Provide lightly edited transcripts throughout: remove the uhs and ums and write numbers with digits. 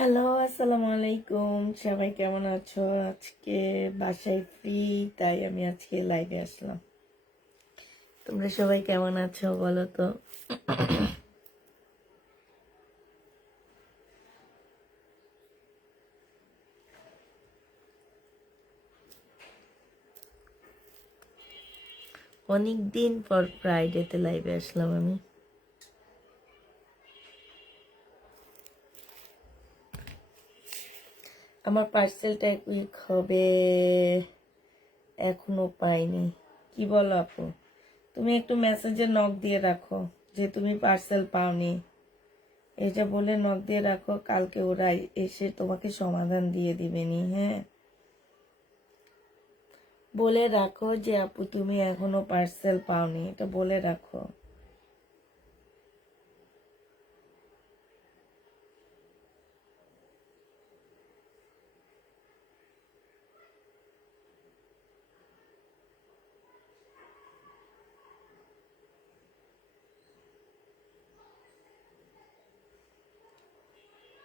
Hello, আসসালামু আলাইকুম। সবাই কেমন আছো? আজকে বাসায় ফ্রি, তাই আমি আজকে লাইভে আসলাম। তোমরা সবাই কেমন আছো বলো তো? অনেক দিন পর ফ্রাইডেতে লাইভে আসলাম আমি। আমার পার্সেলটা কুইক হবে, এখনো পাইনি। কি বলো আপু? তুমি একটু মেসেজে নক দিয়ে রাখো যে তুমি পার্সেল পাওনি, এটা বলে নক দিয়ে রাখো। কালকে ওরা এসে তোমাকে সমাধান দিয়ে দিবেনি। হ্যাঁ, বলে রাখো যে আপু তুমি এখনো পার্সেল পাওনি, এটা বলে রাখো।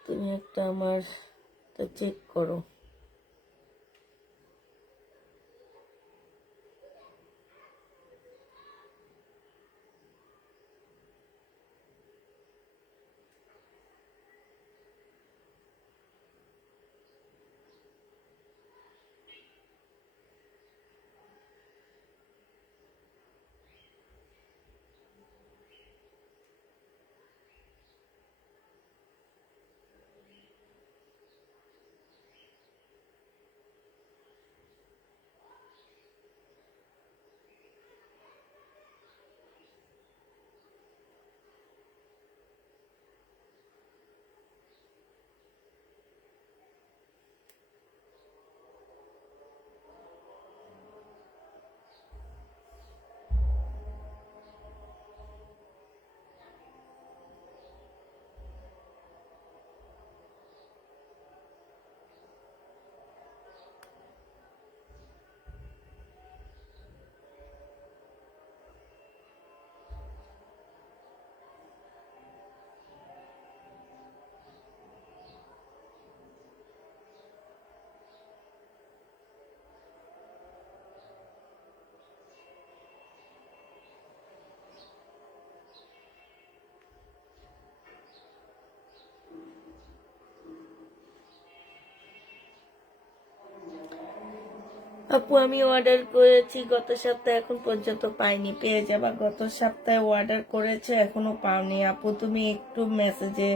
তুমি একটা আমার তো চেক করো। আপু আমি অর্ডার করেছি গত সপ্তাহে, এখন পর্যন্ত পাইনি। পেয়ে যাবা, গত সপ্তাহে অর্ডার করেছে এখনো পাওনি। আপু তুমি একটু মেসেজে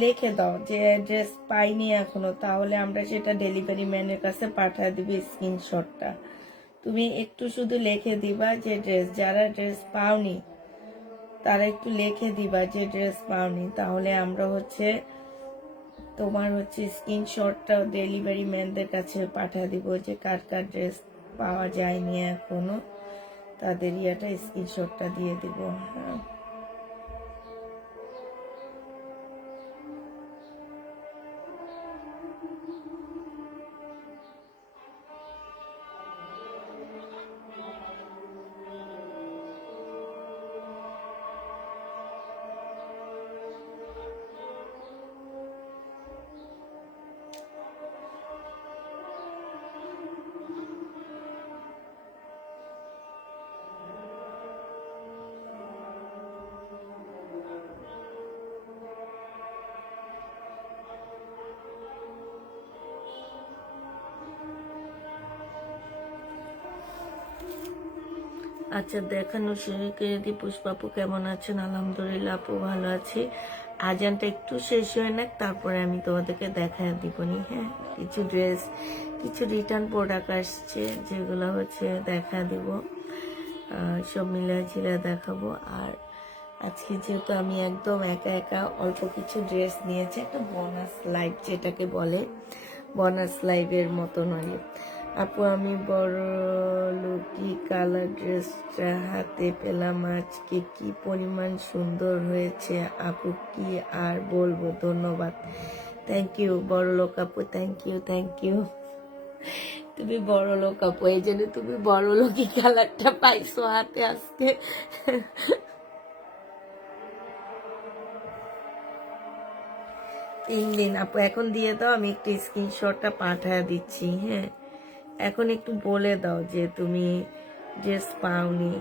লিখে দাও যে অ্যাড্রেস পাইনি এখনো, তাহলে আমরা সেটা ডেলিভারি ম্যানের কাছে পাঠিয়ে দিবি স্ক্রিনশটটা। তুমি একটু শুধু লিখে দিবা যে ড্রেস, যারা ড্রেস পাওনি তারা একটু লিখে দিবা যে ড্রেস পাওনি, তাহলে আমরা তোমার স্ক্রিনশটটা ডেলিভারি ম্যানদের কাছে পাঠিয়ে দিব যে কার কার ড্রেস পাওয়া যায়নি এখনো, তাদের স্ক্রিনশটটা দিয়ে দিব। হ্যাঁ, আচ্ছা দেখানো শুরু করে দি। পুষ্পাপু কেমন আছেন? আলহামদুলিল্লাহ আপু ভালো আছি। আজানটা একটু শেষ হয়ে নাক, তারপরে আমি তোমাদেরকে দেখা দিবনি। হ্যাঁ, কিছু ড্রেস, কিছু রিটার্ন প্রোডাক্ট আসছে, যেগুলো দেখা দিব। সব মিলাঝিলা দেখাবো। আর আজকে যেহেতু আমি একদম একা একা অল্প কিছু ড্রেস নিয়েছি, একটা বোনাস লাইভ যেটাকে বলে, বোনাস লাইভের মতো নয়। আপু আমি বড় লুকি কালার ড্রেসটা হাতে পেলাম আজকে, কি পরিমাণ সুন্দর হয়েছে আপু, কি আর বলবো। ধন্যবাদ, থ্যাংক ইউ বড় লোক আপু, থ্যাংক ইউ থ্যাংক ইউ। তুমি বড় লোক আপু, এই জন্য তুমি বড় লোকই কালারটা পাইছো হাতে আজকে। 3 দিন আপু, এখন দিয়ে দাও, আমি একটু স্ক্রিনশটটা পাঠায় দিচ্ছি। হ্যাঁ, এখন একটু বলে দাও যে তুমি ড্রেস পাওনি,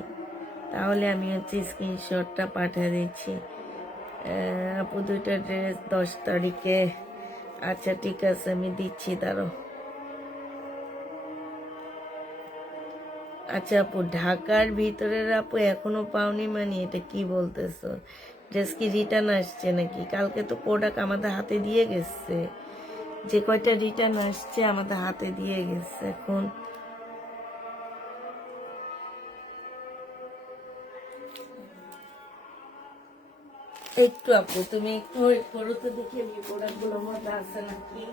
তাহলে আমি হচ্ছে স্ক্রিনশটটা পাঠিয়ে দিচ্ছি। আপু 2টা ড্রেস 10 তারিখে। আচ্ছা ঠিক আছে, আমি দিচ্ছি, দাঁড়ো। আচ্ছা আপু, ঢাকার ভিতরের আপু এখনো পাওনি মানে এটা কি বলতেছো? ড্রেস কি রিটার্ন আসছে নাকি? কালকে তো প্রোডাক্ট আমাদের হাতে দিয়ে গেছে, যে কয়টা রিটার্ন আসছে আমাদের হাতে দিয়ে গেছে। এখন একটু আপু তুমি একটু ওয়েট করো তো, দেখি আমি প্রোডাক্টগুলোর মধ্যে আছে নাকি।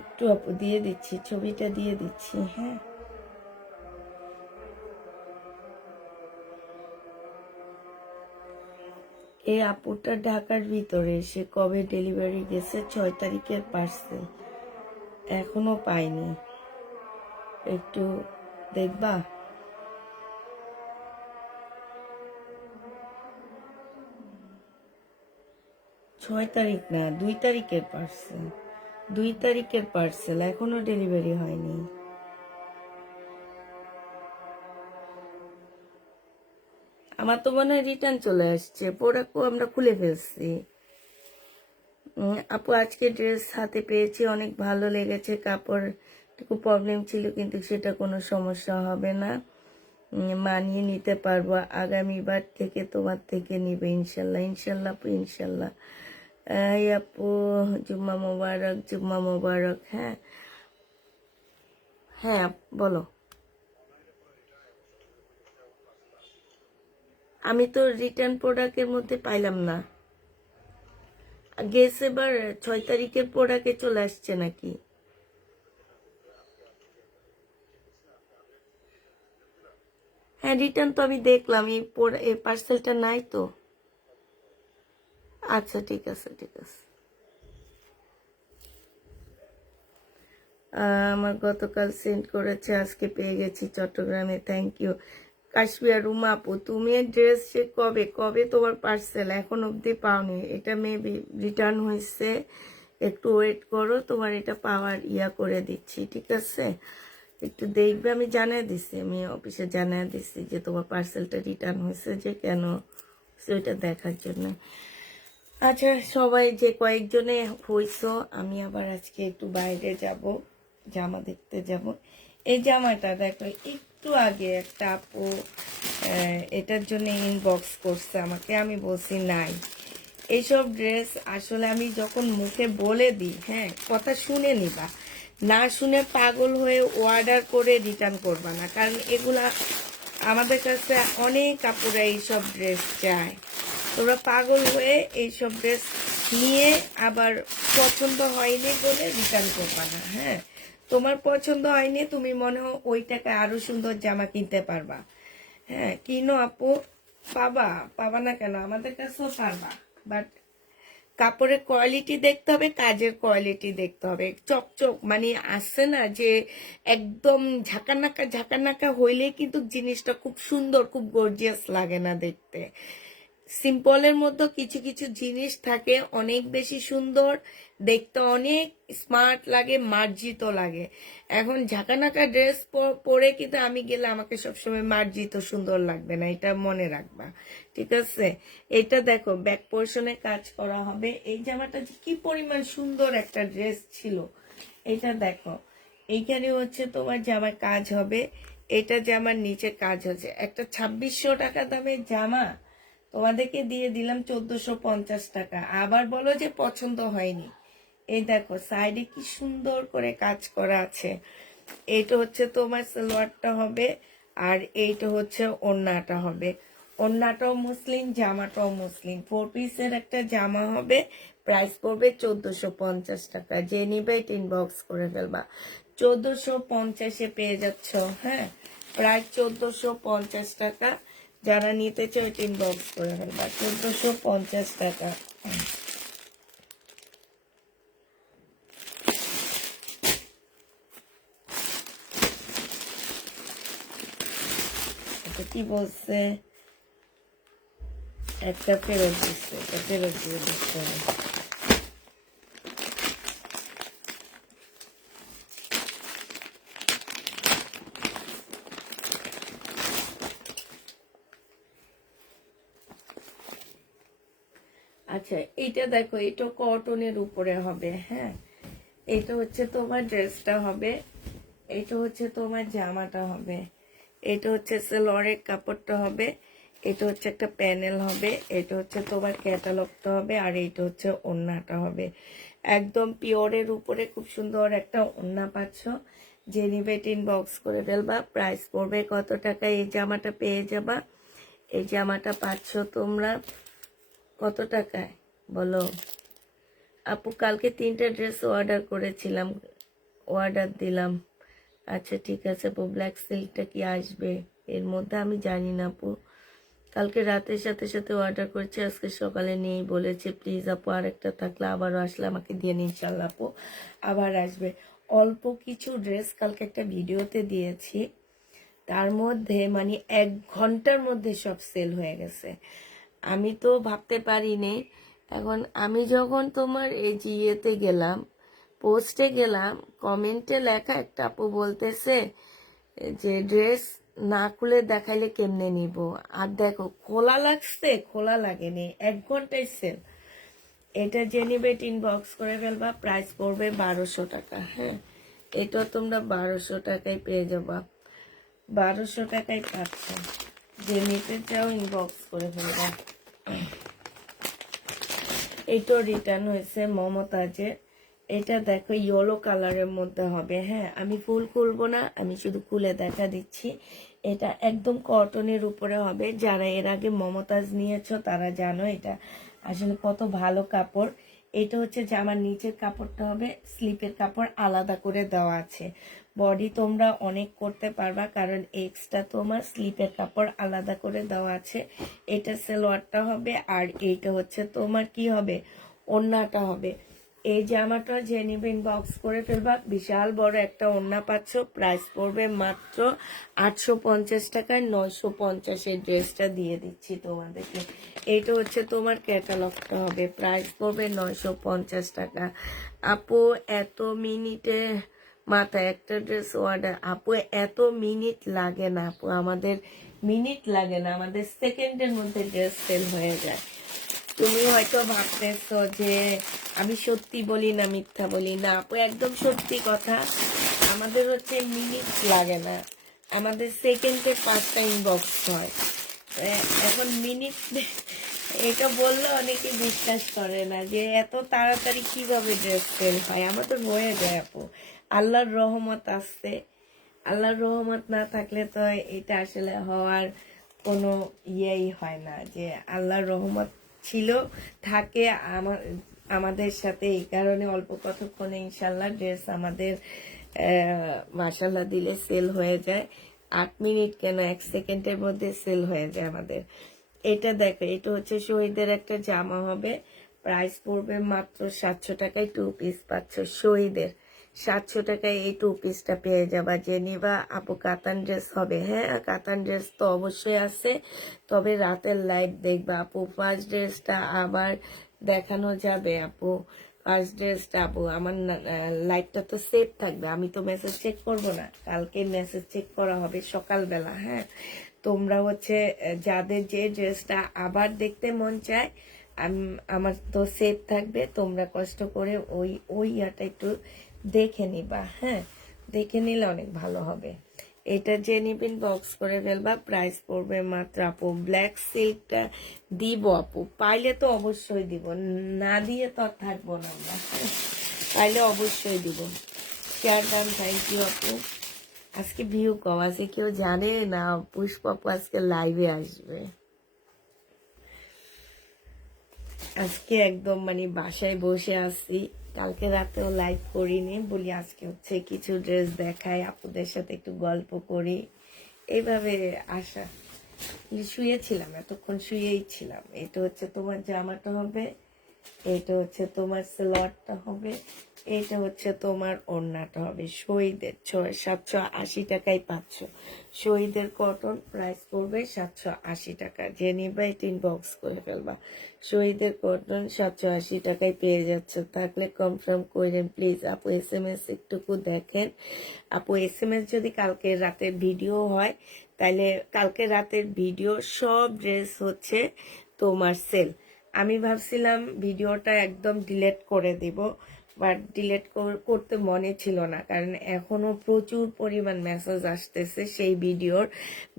একটু আপু দিয়ে দিচ্ছি, ছবিটা দিয়ে দিচ্ছি। হ্যাঁ, এই আপুটা ঢাকার ভিতরে, সে কবে ডেলিভারি গেছে? 6 তারিখের পার্সেল, এখনো পাইনি। একটু দেখবা? 6 তারিখ না, 2 তারিখের পার্সেল। 2 তারিখের পার্সেল, এখনো ডেলিভারি হয়নি। আমার তো মনে হয় রিটার্ন চলে আসছে, প্রোডাক্টও আমরা খুলে ফেলছি। আপু আজকে ড্রেস হাতে পেয়েছি, অনেক ভালো লেগেছে। কাপড় একটু প্রবলেম ছিল, কিন্তু সেটা কোনো সমস্যা হবে না, মানিয়ে নিতে পারবো। আগামীবার থেকে তোমার থেকে নিবে ইনশাল্লাহ। ইনশাল্লাহ আপু, ইনশাল্লাহ। এই আপু, জুম্মা মোবারক, জুম্মা মোবারক। হ্যাঁ হ্যাঁ বলো। আমি তো রিটার্ন প্রোডাক্টের মধ্যে পাইলাম না। গেস এবার 6 তারিখের প্রোডাক্টে চলে আসছে নাকি? হ্যাঁ, রিটার্ন তো আমি দেখলাম, এই পার্সেলটা নাই তো। আচ্ছা ঠিক আছে, ঠিক আছে। আমার গতকাল সেন্ড করেছে, আজকে পেয়ে গেছি চট্টগ্রামে, থ্যাংক ইউ। কাশ্মীর রুমা আপু, তুমি ড্রেস সে কবে কবে তোমার পার্সেল এখন অবধি পাওনি? এটা মেবি রিটার্ন হয়েছে, একটু ওয়েট করো, তোমার এটা পাওয়ার করে দিচ্ছি, ঠিক আছে? একটু দেখবে, আমি জানিয়ে দিছি, আমি অফিসে জানিয়ে দিছি যে তোমার পার্সেলটা রিটার্ন হয়েছে, যে কেন সেটা দেখার জন্য। আচ্ছা, সবাই যে কয়েকজনে হইছো, আমি আবার আজকে একটু বাইরে যাব, জামা দেখতে যাব। এই জামাটা দেখো, একটু আগে একটা আপু এটার জন্য ইনবক্স করছে আমাকে, আমি বলছি নাই। এইসব ড্রেস আসলে আমি যখন মুখে বলে দিই, হ্যাঁ, কথা শুনে নিবা, না শুনে পাগল হয়ে অর্ডার করে রিটার্ন করবা না, কারণ এগুলা আমাদের কাছে অনেক কাপড়া এইসব ড্রেস চায়। তোমরা পাগল হয়ে এইসব ড্রেস নিয়ে আবার পছন্দ হয়নি বলে রিটার্ন করবা না। হ্যাঁ, তোমার পছন্দ হয়নি, তুমি মনে হয় ওই টাকায় আরো সুন্দর জামা কিনতে পারবা। হ্যাঁ, কিনো আপু, পাবা, পাবা না কেন, আমাদের কাছেও পারবা। বাট কাপড়ের কোয়ালিটি দেখতে হবে, কাজের কোয়ালিটি দেখতে হবে। চকচক মানে আসছে না যে একদম ঝাঁকানাকা ঝাঁকানাকা হইলে কিন্তু জিনিসটা খুব সুন্দর, খুব গর্জিয়াস লাগে না দেখতে। সিম্পলের মধ্যে কিছু কিছু জিনিস থাকে অনেক বেশি সুন্দর, দেখতে অনেক স্মার্ট লাগে, মার্জিত লাগে। এখন ঝাঁকানাকা ড্রেস পরে কিন্তু আমি গেলে আমাকে সবসময় মার্জিত সুন্দর লাগবে না, এটা মনে রাখবা, ঠিক আছে? এটা দেখো ব্যাক পোর্শনে কাজ করা হবে। এই জামাটা যে কি পরিমাণ সুন্দর একটা ড্রেস ছিল, এটা দেখো এইখানে হচ্ছে তোমার জামায় কাজ হবে, এটা জামার নিচে কাজ হচ্ছে। একটা 2600 টাকা দামের জামা তোমাদেরকে দিয়ে দিলাম 1450 টাকা, আবার বলো যে পছন্দ হয়নি। এই দেখো সাইডে কি সুন্দর করে কাজ করা আছে। এইটা হচ্ছে তোমার সালোয়ারটা হবে, আর এইটা হচ্ছে ওড়নাটা হবে। ওড়নাটাও মুসলিম, জামাটাও মুসলিম, 4 পিসের একটা জামা হবে। প্রাইস পড়বে 1450 টাকা। যে নিবে ইনবক্স করে ফেলবা। 1450-এ পেয়ে যাচ্ছ, হ্যাঁ, প্রায় 1450 টাকা। যারা নিতে চাও ইনবক্স করে ফেলবা, 1450 টাকা। এটা কি বলছে, একটা ফেরত দিচ্ছে, এটা ফেরত দিয়ে দিচ্ছে। আচ্ছা এইটা দেখো, এটা কটনের উপরে হবে, হ্যাঁ। এটা হচ্ছে তোমার ড্রেসটা হবে, এটা হচ্ছে তোমার জামাটা হবে, এটা হচ্ছে সালোয়ারের কাপড়টা হবে, এটা হচ্ছে একটা প্যানেল হবে, এটা হচ্ছে তোমার ক্যাটালগটা হবে, আর এইটা হচ্ছে ওড়নাটা হবে। একদম পিওরের উপরে খুব সুন্দর একটা ওড়না পাচ্ছ। যে নিবে ইনবক্স করে ফেলবা। প্রাইস পড়বে কত টাকা? এই জামাটা পেয়ে যাবা, এই জামাটা পাচ্ছ তোমরা কত টাকায় বলো? আপু কালকে 3টা ড্রেস অর্ডার করেছিলাম, অর্ডার দিলাম। আচ্ছা ঠিক আছে আপু, ব্ল্যাক সিল্কটা কি আসবে এর মধ্যে? আমি জানি না আপু, কালকে রাতের সাথে সাথে অর্ডার করেছি, আজকে সকালে নিয়েই বলেছে। প্লিজ আপু আরেকটা থাকলে আবারও আসলে আমাকে দিয়ে নিন ইনশাল্লাহ আপু, আবার আসবে। অল্প কিছু ড্রেস কালকে একটা ভিডিওতে দিয়েছি, তার মধ্যে মানে 1 ঘন্টার মধ্যে সব সেল হয়ে গেছে। আমি তো ভাবতে পারিনি। এখন আমি যখন তোমার এই ইয়েতে গেলাম, পোস্টে গেলাম, কমেন্টে লেখা একটা আপু বলতেছে যে ড্রেস না খুলে দেখাইলে কেমনে নিব। আর দেখো খোলা লাগছে, খোলা লাগেনি, 1 ঘন্টায় সেল। এটা যে নিবে ইনবক্স করে ফেলবা। প্রাইস পড়বে 1200 টাকা, হ্যাঁ। এটা তোমরা 1200 টাকায় পেয়ে যাবা, 1200 টাকায় পাচ্ছ। যে নিতে চাও ইনবক্স করে ফেলবা। এইটাও রিটার্ন হয়েছে মমতাজের। এটা দেখো ইয়েলো কালারের মধ্যে হবে, হ্যাঁ। আমি ফুল খুলবো না, আমি শুধু খুলে দেখা দিচ্ছি। এটা একদম কটনের উপরে হবে। যারা এর আগে মমতাজ নিয়েছো তারা জানো এটা আসলে কত ভালো কাপড়। এটা হচ্ছে জামার নিচের কাপড়টা হবে, স্লিপের কাপড় আলাদা করে দেওয়া আছে। বডি তোমরা অনেক করতে পারবা, কারণ এক্সট্রা তোমার স্লিপের কাপড় আলাদা করে দেওয়া আছে। এটা সালোয়ারটা হবে, আর এইটা হচ্ছে তোমার কি হবে, ওড়নাটা হবে। এই জামাটা যে নিবে ইনবক্স করে ফেলবা। বিশাল বড় একটা ওড়না পাচ্ছ। প্রাইস পড়বে মাত্র 850 টাকায়। 950-এর ড্রেসটা দিয়ে দিচ্ছি তোমাদেরকে। এইটা হচ্ছে তোমার ক্যাটালগটা হবে, প্রাইস পড়বে 950 টাকা। আপু এত মিনিটে মাথায় একটা ড্রেস অর্ডার, আপু এত মিনিট লাগে না আপু, আমাদের মিনিট লাগে না, আমাদের সেকেন্ডের মধ্যে ড্রেস সেল হয়ে যায়। তুমি হয়তো ভাবতেছ যে আমি সত্যি বলি না মিথ্যা বলি, না আপু একদম সত্যি কথা। আমাদের হচ্ছে মিনিট লাগে না, আমাদের সেকেন্ডে 5টা ইনবক্স হয়। এখন মিনিট এটা বললে অনেকে বিশ্বাস করে না যে এত তাড়াতাড়ি কিভাবে ড্রেস সেল হয়। আমাদের হয়ে যায় আপু, আল্লাহর রহমত আছে। আল্লাহর রহমত না থাকলে তো এটা আসলে হওয়ার কোনো ইয়েই হয় না, যে আল্লাহর রহমত ছিল থাকে আমাদের সাথে। এই কারণে অল্প কতক্ষণে ইনশাল্লাহ ড্রেস আমাদের মাশাল্লাহ দিলে সেল হয়ে যায়। 8 মিনিট কেন, 1 সেকেন্ডের মধ্যে সেল হয়ে যায় আমাদের। এটা দেখো, এটা হচ্ছে শহীদের একটা জামা হবে। প্রাইস পড়বে মাত্র 700 টাকায়। 2 পিস পাচ্ছ শহীদের, 700 টাকায় এই 2 পিসটা পেয়ে যাবা। যে নিবা আপু কাতান ড্রেস হবে, হ্যাঁ কাতান ড্রেস তো অবশ্যই আছে, তবে রাতের লাইভ দেখবা আপু। ফার্স্ট ড্রেসটা আবার দেখানো যাবে আপু, ফার্স্ট ড্রেসটা আপু। আমার লাইভটা তো সেভ থাকবে, আমি তো মেসেজ চেক করবো না, কালকে মেসেজ চেক করা হবে সকালবেলা। হ্যাঁ তোমরা হচ্ছে যাদের যে ড্রেসটা আবার দেখতে মন চায়, আমার তো সেভ থাকবে, তোমরা কষ্ট করে ওই ইয়াটা একটু দেখে নিবা। হ্যাঁ দেখে নিলে অনেক ভালো হবে। এটা যে নিবেন বক্স করে ফেলবা, প্রাইস পড়বে মাত্র আপু। ব্ল্যাক সিল্কটা দিব আপু, পাইলে তো অবশ্যই দিব, না দিয়ে তো আর থাকবো না আমরা, পাইলে অবশ্যই দিব। শেয়ার দাম, থ্যাংক ইউ আপু। আজকে ভিউ কম আছে, কেউ জানে না পুষ্পা আপু আজকে লাইভে আসবে। আজকে একদম মানে বাসায় বসে আছি, কালকে রাতেও লাইভ করিনি, বলি আজকে হচ্ছে কিছু ড্রেস দেখাই, আপুদের সাথে একটু গল্প করি, এইভাবে আসা। শুয়েছিলাম, এতক্ষণ শুয়েই ছিলাম। এটা হচ্ছে তোমার জামাটা হবে, এটা হচ্ছে তোমার সালোয়ারটা হবে, এটা হচ্ছে তোমার ওড়নাটা হবে। শহীদের 780 টাকায় পাচ্ছ, শহীদের কটন, প্রাইস পড়বে 780 টাকা। যে নিবা 3 বক্স করে ফেলবা। শহীদের কটন 780 টাকায় পেয়ে যাচ্ছে, থাকলে কনফার্ম করেন প্লিজ আপু। SMS একটুকু দেখেন আপু, SMS যদি কালকে রাতের ভিডিও হয়, তাহলে কালকে রাতের ভিডিও সব ড্রেস হচ্ছে তোমার সেল। আমি ভাবছিলাম ভিডিওটা একদম ডিলিট করে দিব, বাট ডিলিট করতে মনে ছিল না, কারণ এখনো প্রচুর পরিমাণ মেসেজ আসতেছে সেই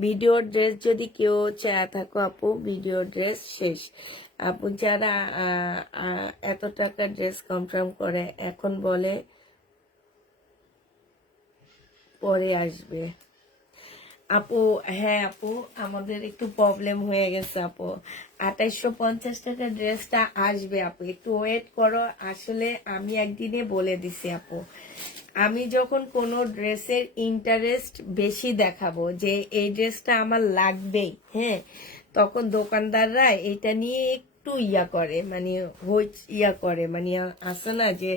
ভিডিওর ড্রেস যদি কেউ চায় থাকো আপু, ভিডিও ড্রেস শেষ আপু। যারা এত টাকার ড্রেস কনফার্ম করে এখন বলে পরে আসবে আপু। হ্যাঁ আপু, আমাদের একটু প্রবলেম হয়ে গেছে আপু। 2850 টাকা ড্রেসটা আসবে আপু, একটু ওয়েট করো। আসলে আমি একদিনে বলে দিছি আপু, আমি যখন কোনো ড্রেসের ইন্টারেস্ট বেশি দেখাবো যে এই ড্রেসটা আমার লাগবেই, হ্যাঁ তখন দোকানদাররা এটা নিয়ে একটু ইয়া করে, মানে মানে আছে না যে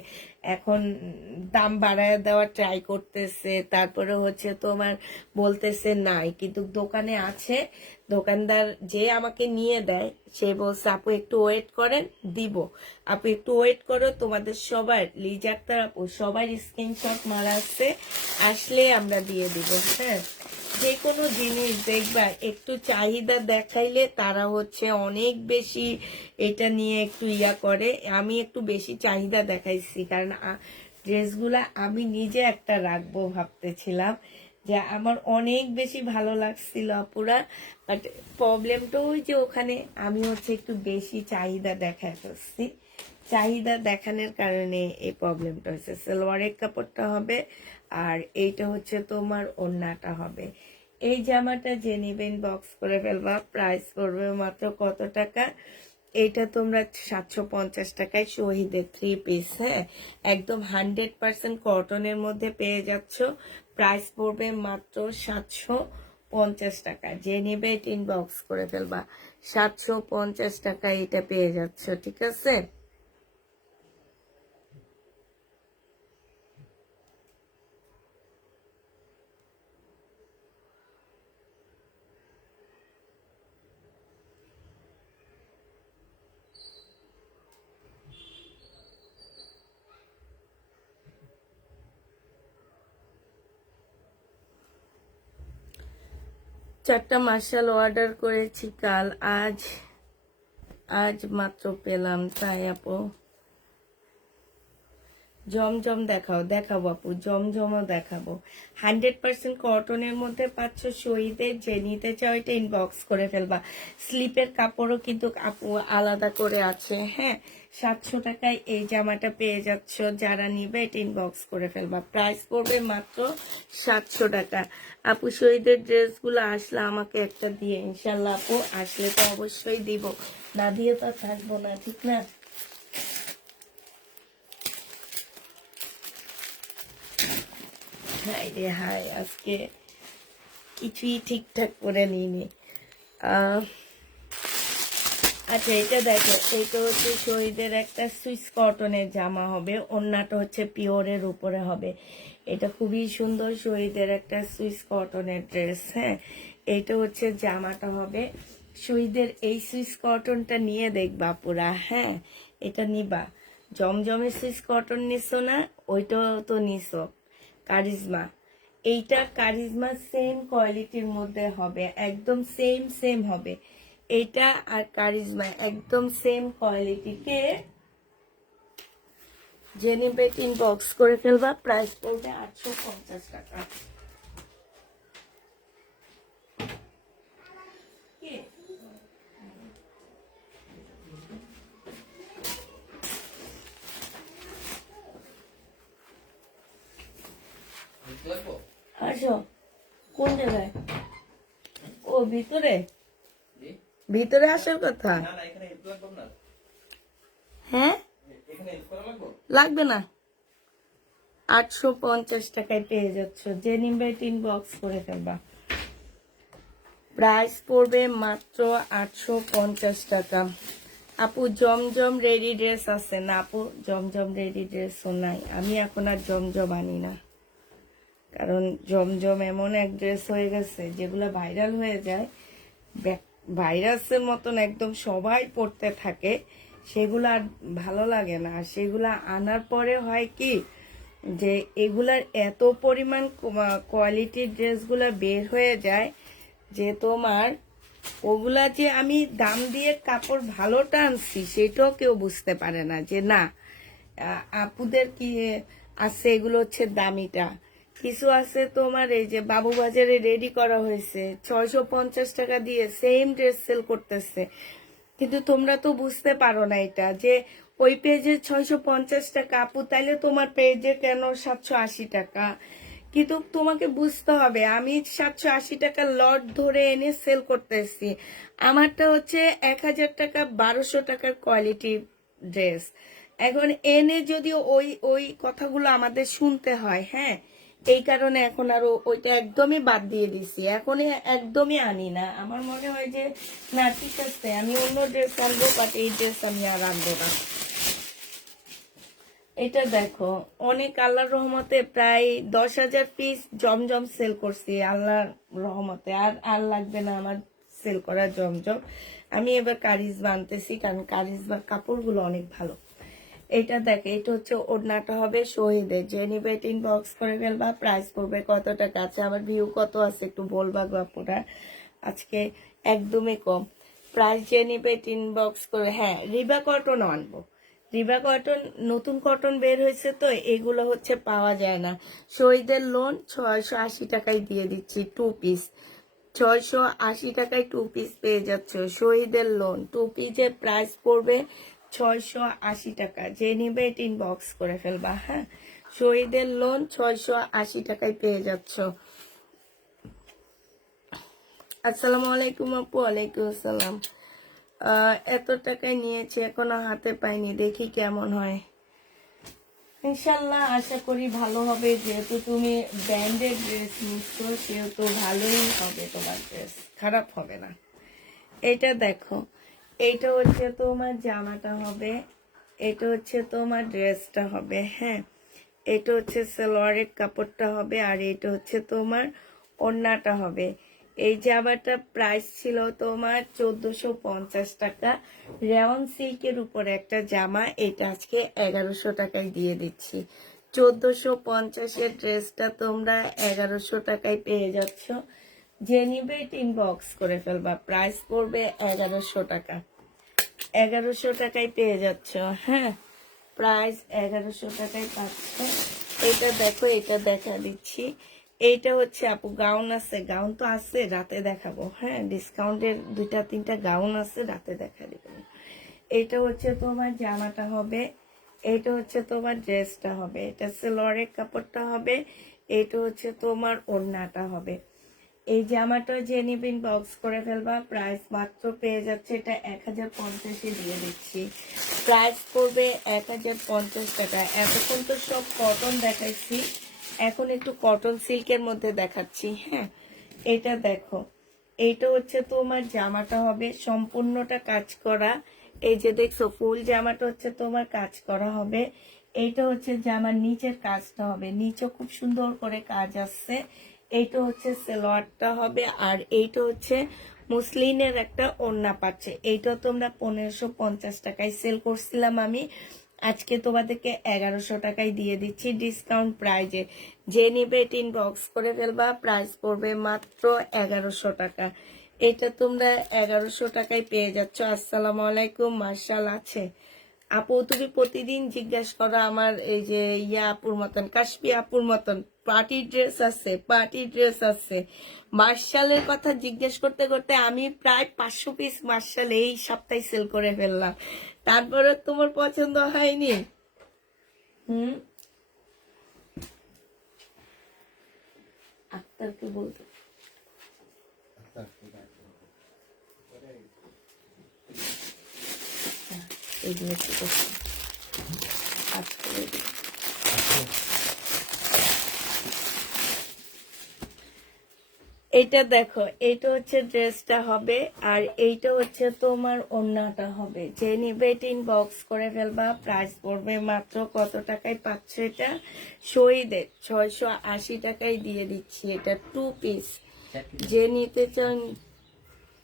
এখন দাম বাড়ায় দেওয়ার ট্রাই করতেছে, তারপরে হচ্ছে তোমার বলতেছে নাই, কিন্তু দোকানে আছে। দোকানদার যে আমাকে নিয়ে দেয় সে বলছে আপু একটু ওয়েট করেন, দিব। আপু একটু ওয়েট করো, তোমাদের সবার লিজাক্তার আপু সবার স্ক্রিনশট মারা আছে, আসলে আমরা দিয়ে দিব। হ্যাঁ যে কোনো জিনিস দেখবা একটু চাহিদা দেখাইলে তারা হচ্ছে অনেক বেশি এটা নিয়ে একটু ইয়া করে। আমি একটু বেশি চাহিদা দেখাইছি, কারণ ড্রেসগুলা আমি নিজে একটা রাখবো ভাবতেছিলাম, যে আমার অনেক বেশি ভালো লাগছিল আপুরা, বাট প্রবলেমটা ওই যে ওখানে আমি হচ্ছে একটু বেশি চাহিদা দেখায় ফেলছি, চাহিদা দেখানোর কারণে এই প্রবলেমটা হচ্ছে। সালোয়ারের কাপড়টা হবে, আর এইটা হচ্ছে তোমার ওড়নাটা হবে। এই জামাটা যে নিবেন বক্স করে ফেলবা, প্রাইস করবে মাত্র কত টাকা? এইটা তোমরা 750 টাকায় শহীদের 3 পিস, হ্যাঁ একদম 100% কটনের মধ্যে পেয়ে যাচ্ছ, প্রাইস পড়বে মাত্র 750 টাকা। যে নেবে 3 বক্স করে ফেলবা, 750 টাকায় এটা পেয়ে যাচ্ছ, ঠিক আছে। চারটা মার্শাল অর্ডার করেছি কাল, আজ মাত্র পেলাম, তাই আপু। জমজম দেখাবো আপু, জমজমও দেখাবো। 100% কটনের মধ্যে পাচ্ছ শহীদের। যে নিতে চাও এটা ইনবক্স করে ফেলবা। স্লিপের কাপড়ও কিন্তু আপু আলাদা করে আছে, হ্যাঁ 700 টাকায় এই জামাটা পেয়ে যাচ্ছ। যারা নিবে এটা ইনবক্স করে ফেলবা, প্রাইস পড়বে মাত্র 700 টাকা। আপু শহীদের ড্রেসগুলো আসলে আমাকে একটা দিয়ে, ইনশাল্লাহ আপু আসলে তো অবশ্যই দিব, না দিয়ে তো থাকবো না, ঠিক না। হাই রে হাই, আজকে কিছুই ঠিকঠাক করে নিইনি। আচ্ছা এটা দেখো, এইটা হচ্ছে শহীদের একটা সুইস কটনের জামা হবে, ওড়নাটা হচ্ছে পিওরের উপরে হবে। এটা খুবই সুন্দর শহীদের একটা সুইস কটনের ড্রেস। হ্যাঁ, এইটা হচ্ছে জামাটা হবে শহীদের। এই সুইস কটনটা নিয়ে দেখবা পুরা। হ্যাঁ, এটা নিবা। জমজমের সুইস কটন নিছো না, ওইটাও তো নিছো কারিজমা। এইটা কারিজমা সেম কোয়ালিটির মধ্যে হবে, একদম সেম সেম হবে। এইটা আর কারিজমা একদম সেম কোয়ালিটিতে। জেনিবেট ইনবক্স করে ফেলবা, প্রাইস পড়বে 850 টাকা। আসো, কোন জায়গায়? ও ভিতরে, ভিতরে আসার কথা। হ্যাঁ, লাগবে না, 850 টাকায় পেয়ে যাচ্ছ। জেনিবেট ইনবক্স করে ফেলবা, প্রাইস পড়বে মাত্র 850 টাকা। আপু জমজম রেডি ড্রেস আছে না? আপু জমজম রেডি ড্রেসও নাই, আমি এখন আর জমজম আনি না, কারণ জমজম এমন এক ড্রেস হয়ে গেছে যেগুলো ভাইরাল হয়ে যায়, ভাইরাসের মতন একদম সবাই পড়তে থাকে, সেগুলো আর ভালো লাগে না। সেগুলা আনার পরে হয় কি, যে এগুলার এত পরিমাণ কোয়ালিটির ড্রেসগুলা বের হয়ে যায় যে তোমার ওগুলা যে আমি দাম দিয়ে কাপড় ভালোটা আনছি সেটাও কেউ বুঝতে পারে না, যে না আপুদের কি আছে, এগুলো হচ্ছে দামিটা। কিছু আছে তোমার এই যে বাবুবাজারে রেডি করা হয়েছে 650 টাকা দিয়ে সেম ড্রেস সেল করতেছে, কিন্তু তোমরা তো বুঝতে পারো না এটা, যে ওই পেজে 650 টাকা আপু, তাইলে তোমার পেজে কেন 780 টাকা? কিন্তু তোমাকে বুঝতে হবে আমি 780 টাকা লট ধরে এনে সেল করতেছি, আমারটা হচ্ছে 1000 টাকা 1200 টাকার কোয়ালিটি ড্রেস। এখন এনে যদি ওই ওই কথাগুলো আমাদের শুনতে হয়, হ্যাঁ, এই কারণে এখন আরো ওইটা একদমই বাদ দিয়ে দিছি, এখন একদমই আনি না। আমার মনে হয় যে না ঠিক আছে, আমি অন্য ড্রেস আনবো, বাট এই ড্রেস আমি আর আনবো না। এটা দেখো, অনেক আল্লাহর রহমতে প্রায় 10,000 পিস জমজম সেল করছি আল্লাহর রহমতে। আর আর লাগবে না আমার সেল করা জমজম। আমি এবার কারিজমা আনতেছি, কারণ কারিজমার কাপড়গুলো অনেক ভালো। এটা দেখে, এটা হচ্ছে ওড়নাটা হবে শহীদের। জেনিবেট ইনবক্স করে ফেলবা, প্রাইস পড়বে কত টাকা আছে, আমার ভিউ কত আছে একটু বলবা বাপুরা, আজকে একদমই কম প্রাইস। জেনিবেট ইনবক্স করে, হ্যাঁ রিবা কটনও আনবো, রিবা কটন নতুন কটন বের হয়েছে তো, এগুলো হচ্ছে পাওয়া যায় না। শহীদের লোন 680 টাকায় দিয়ে দিচ্ছি 2 পিস, 680 টাকায় 2 পিস পেয়ে যাচ্ছ। শহীদের লোন 2 পিসের প্রাইস পড়বে 680 টাকা। যে নিবে এটা ইনবক্স করে ফেলবা। হ্যাঁ, শহীদের লোন 680 টাকায় পেয়ে যাচ্ছ। আসসালামু আলাইকুম আপু। ওয়ালাইকুম আসসালাম। এত টাকায় নিয়েছে, এখনো হাতে পাইনি, দেখি কেমন হয়। ইনশাল্লাহ আশা করি ভালো হবে, যেহেতু তুমি ব্র্যান্ডেড ড্রেস নিচ্ছ সেহেতু ভালোই হবে, তোমার ড্রেস খারাপ হবে না। এটা দেখো, এইটা হচ্ছে তোমার জামাটা হবে, এটা হচ্ছে তোমার ড্রেসটা হবে। হ্যাঁ, এটা হচ্ছে সালোয়ারের কাপড়টা হবে, আর এটা হচ্ছে তোমার ওড়নাটা হবে। এই জামাটা প্রাইস ছিল তোমার 1450 টাকা, রেওয়ান সিল্কের উপরে একটা জামা, এটা আজকে 1100 টাকায় দিয়ে দিচ্ছি। 1450-এর ড্রেসটা তোমরা 1100 টাকায় পেয়ে যাচ্ছ। যে নিবে ইনবক্স করে ফেলবা, প্রাইস পড়বে 1100 টাকা। 1100 টাকায় পেয়ে যাচ্ছ। হ্যাঁ, প্রাইস 1100 টাকায় পাচ্ছ। এটা দেখো, এটা দেখা দিচ্ছি। এইটা হচ্ছে আপু গাউন আছে, গাউন তো আছে, রাতে দেখাবো। হ্যাঁ, ডিসকাউন্টের 2-3টা গাউন আছে, রাতে দেখা দিব। এটা হচ্ছে তোমার জামাটা হবে, এটা হচ্ছে তোমার ড্রেসটা হবে, এটা সালোয়ারের কাপড়টা হবে, এটা হচ্ছে তোমার ওড়নাটা হবে। এই জামাটা যে নিবেন বক্স করে ফেলবা, প্রাইস মাত্র পেয়ে যাচ্ছে এটা 1050-এ দিয়ে দিচ্ছি। প্রাইস পড়বে 1050 টাকা। এতক্ষণ তো সব কটন দেখাইছি, এখন একটু কটন সিল্কের মধ্যে দেখাচ্ছি। হ্যাঁ, এটা দেখো, এইটা হচ্ছে তোমার জামাটা হবে সম্পূর্ণটা কাজ করা। এই যে দেখছো ফুল জামাটা হচ্ছে তোমার কাজ করা হবে। এইটা হচ্ছে জামার নিচের কাজটা হবে, নিচে খুব সুন্দর করে কাজ আসছে। এইটা হচ্ছে সালোয়ারটা হবে, আর এইটা হচ্ছে মুসলিনের একটা ওড়না পাচ্ছে। এইটা তোমরা 1550 টাকায় সেল করছিলাম আমি, আজকে তোমাদেরকে 1100 টাকায় দিয়ে দিচ্ছি ডিসকাউন্ট প্রাইজে। যে নিবে এটা ইনবক্স করে ফেলবা, প্রাইস পড়বে মাত্র 1100 টাকা। এটা তোমরা 1100 টাকায় পেয়ে যাচ্ছ। আসসালামু আলাইকুম, মার্শাল আছে আপু। তুমি প্রতিদিন জিজ্ঞাসা করো আমার এই যে ইয়া আপুর মতন, কাশ্মী আপুর মতন পার্টি ড্রেস আছে, পার্টি ড্রেস আছে। মার্শালের কথা জিজ্ঞেস করতে করতে আমি প্রায় 500 পিস মার্শাল এই সপ্তাহে সেল করে ফেললাম। তারপরে তোমার পছন্দ হয়নি? আক্তারকে বলতো এগুলো কি করছে কাজ করে দিই। এইটা দেখো, এইটা হচ্ছে ড্রেসটা হবে, আর এইটা হচ্ছে তোমার ওড়নাটা হবে। যে নিবে এটা ইনবক্স করে ফেলবা, প্রাইস পড়বে মাত্র কত টাকায় পাচ্ছ এটা? শহীদের 680 টাকায় দিয়ে দিচ্ছি। এটা 2 পিস। যে নিতে চান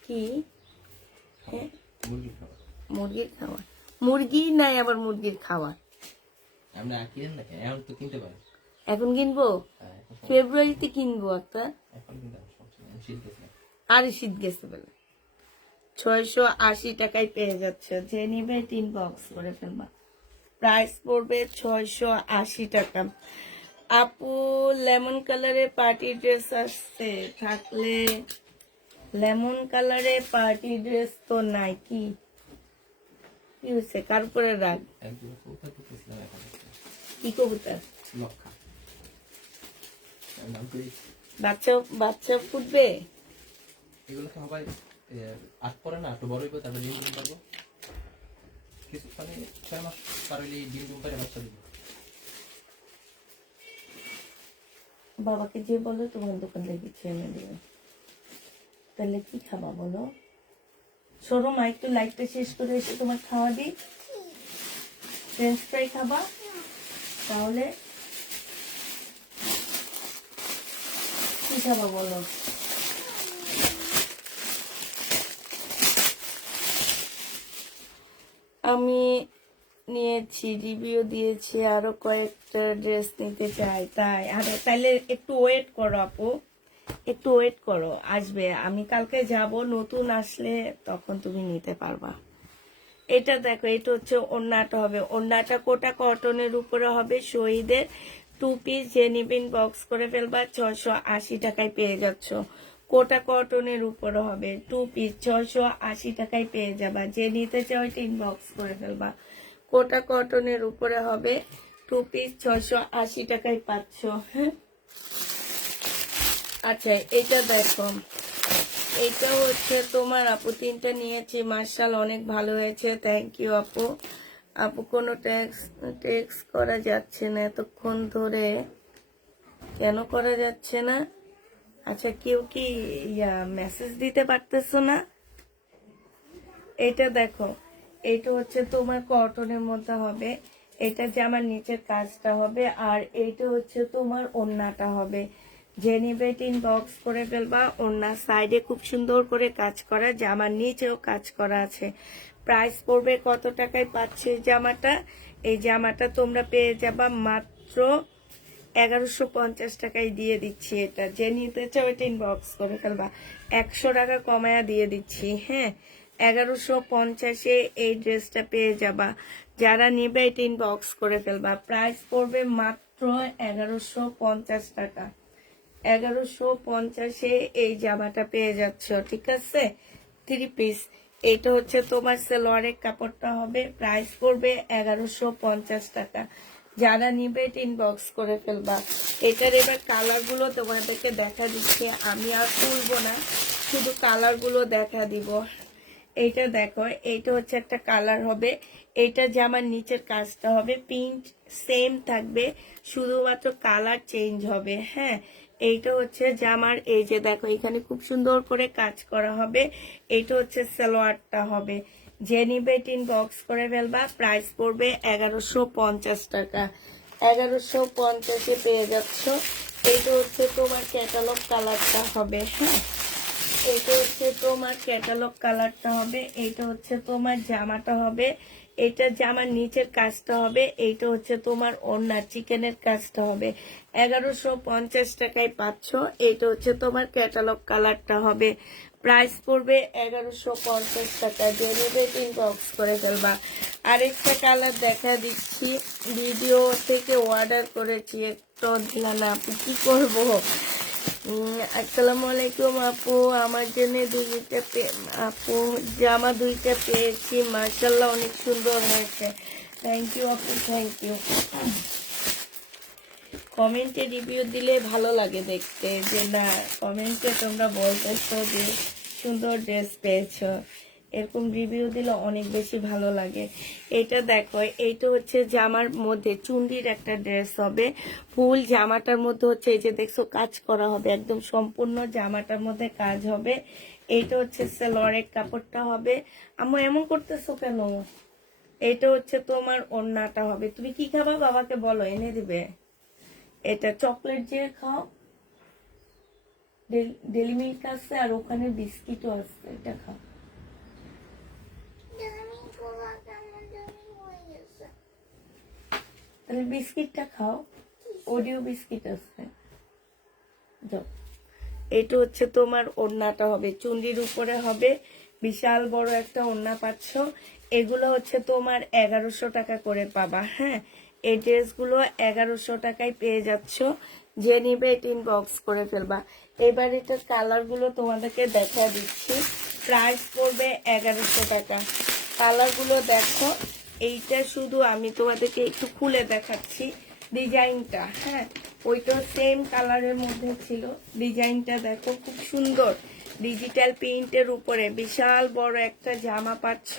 কি? হ্যাঁ, মুরগির খাবার, মুরগি নাই আবার মুরগির খাবার এখন কিনবো, ফেব্রুয়ারিতে কিনবো একটা। আরে শীত গেছে বলে 680 টাকায় পেয়ে যাচ্ছে। যে নিবে 3 বক্স করে ফেলবা, প্রাইস পড়বে 680 টাকা। আপু লেমন কালারের পার্টি ড্রেস আসছে, থাকলে লেমন কালারের পার্টি ড্রেস তো নাই। কি হয়েছে, কার উপরে রাগ? কি কবুতর? বাচ্চা বাচ্চা ফুটবে এগুলো তো সবাই আট পরে না, একটু বড় হইব, তারপরে ডিম ডিম পারবো কিছু, মানে 6 মাস পার হইলে ডিম ডিম পারে বাচ্চা দিব। বাবাকে যে বলো তোমার দোকান থেকে কিছু এনে দেবে। তাহলে কি খাবা বলো? সরো মা, একটু লাইটটা শেষ করে এসে তোমার খাওয়া দিই। ফ্রেঞ্চ ফ্রাই খাবা? তাহলে কি খাবা বলো? আমি নিয়েছি, রিভিউ দিয়েছি, আরো কয়েকটা ড্রেস নিতে চাই তাই। আরে তাইলে একটু ওয়েট করো আপু, একটু ওয়েট করো, আসবে। আমি কালকে যাব, নতুন আসলে তখন তুমি নিতে পারবা। এটা দেখো, এটা হচ্ছে ওড়নাটা হবে। ওড়নাটা কোটা কটনের উপরে হবে, শহীদের 2 পিস। যে নিবেন বক্স করে ফেলবা, 680 টাকায় পেয়ে যাচ্ছ। কোটা কটনের উপরে হবে 2 পিস, 680 টাকায় পেয়ে যাবা। যে নিতে চাও এটা ইনবক্স করে ফেলবা। কোটা কটনের উপরে হবে 2 পিস, 680 টাকায় পাচ্ছ। হ্যাঁ, আচ্ছা এটা দেখো, এটা হচ্ছে তোমার আপু 3টা নিয়েছি, মার্শাল অনেক ভালো হয়েছে, থ্যাংক ইউ আপু। আপু কোনো টেক্সট করা যাচ্ছে না এতক্ষণ ধরে, কেন করা যাচ্ছে না? আচ্ছা কেউ কি মেসেজ দিতে পারতেছো না? এটা দেখো, এইটা হচ্ছে তোমার কটনের মধ্যে হবে। এটা জামার নিচের কাজটা হবে, আর এইটা হচ্ছে তোমার ওড়নাটা হবে। যে নিবে বক্স করে ফেলবা। ওড়নার সাইডে খুব সুন্দর করে কাজ করা, জামার নিচেও কাজ করা আছে। প্রাইস পড়বে কত টাকায় পাচ্ছে জামাটা? এই জামাটা তোমরা পেয়ে যাবা মাত্র 1150 টাকায় দিয়ে দিচ্ছি। এটা যে নিতে চাও এটা ইনবক্স করে ফেলবা, 100 টাকা কমায়া দিয়ে দিচ্ছি। হ্যাঁ, 1150-এ এই ড্রেসটা পেয়ে যাবা। যারা নিবে এটা ইনবক্স করে ফেলবা, প্রাইস পড়বে মাত্র 1150 টাকা। 1150-এ এই জামাটা পেয়ে যাচ্ছ, ঠিক আছে? 3 পিস। এইটা হচ্ছে তোমার সালোয়ারের কাপড়টা হবে, প্রাইস পড়বে 1150 টাকা। যারা নিবে এটা ইনবক্স করে ফেলবা। এটার এবার কালার গুলো তোমাদেরকে দেখা দিচ্ছি, আমি আর তুলবো না, শুধু কালার গুলো দেখা দিব। এইটা দেখো, এইটা হচ্ছে একটা কালার হবে, এটা জামার নিচের কাজটা হবে প্রিন্ট সেম থাকবে, শুধুমাত্র কালার চেঞ্জ হবে। হ্যাঁ, এইটা হচ্ছে জামার, এই যে দেখো এখানে খুব সুন্দর করে কাজ করা হবে। এইটা হচ্ছে সালোয়ারটা হবে। যে নিবে বক্স করে ফেলবা, প্রাইস পড়বে 1150 টাকা। 1150-এ পেয়ে যাচ্ছ। এইটা হচ্ছে তোমার ক্যাটালগ কালারটা হবে। হ্যাঁ, এইটা হচ্ছে তোমার ক্যাটালগ কালারটা হবে। এইটা হচ্ছে তোমার জামাটা হবে। এটা জামার নিচের কাজটা হবে। এইটা হচ্ছে তোমার ওড়না চিকেনের কাজটা হবে। 1150 টাকায় পাচ্ছ। এইটা হচ্ছে তোমার ক্যাটালগ কালারটা হবে। প্রাইস পড়বে 1150 টাকা। যে নেবে বক্স করে ফেলবা। আরেকটা কালার দেখা দিচ্ছি, ভিডিও থেকে অর্ডার করেছি, একটু দিলা না আপু, কি করবো। আসসালামু আলাইকুম আপু, আমার জন্য আপু জামা দুইটা পেয়েছি, মাশাআল্লাহ অনেক সুন্দর হয়েছে। থ্যাংক ইউ আপু, থ্যাংক ইউ। কমেন্টে রিভিউ দিলে ভালো লাগে দেখতে, যে না কমেন্টে তোমরা বলতেছো যে সুন্দর ড্রেস পেয়েছো, এরকম রিভিউ দিলে অনেক বেশি ভালো লাগে। এটা দেখো, এইটা হচ্ছে জামার মধ্যে চুন্ডির একটা ড্রেস হবে। ফুল জামাটার মধ্যে হচ্ছে এই যে দেখছো কাজ করা হবে, একদম সম্পূর্ণ জামাটার মধ্যে কাজ হবে। এইটা হচ্ছে সালোয়ারের কাপড়টা হবে। আম্মু এমন করতেছো কেন? এটা হচ্ছে তোমার ওড়নাটা হবে। তুমি কি খাবা বাবাকে বলো, এনে দিবে। এটা চকলেট যে খাও, ডেলি মিল্ক আছে আর ওখানে বিস্কিটও আছে, এটা খাও। তাহলে বিস্কিটটা খাও, ওডিও বিস্কিট আছে। যাও। এটা হচ্ছে তোমার ওড়নাটা হবে, চুন্ডির উপরে হবে, বিশাল বড় একটা ওড়না পাচ্ছ। এগুলো হচ্ছে তোমার 1100 টাকা করে পাবা। হ্যাঁ, এই ড্রেসগুলো 1100 টাকায় পেয়ে যাচ্ছ। যে নিবে বক্স করে ফেলবা। এবার এটার কালারগুলো তোমাদেরকে দেখা দিচ্ছি। প্রাইস পড়বে 1100 টাকা। কালারগুলো দেখো, এইটা শুধু আমি তোমাদেরকে একটু খুলে দেখাচ্ছি ডিজাইনটা। হ্যাঁ, ওইটা সেম কালারের মধ্যে ছিল। ডিজাইনটা দেখো, খুব সুন্দর ডিজিটাল প্রিন্টের উপরে বিশাল বড় একটা জামা পাচ্ছ,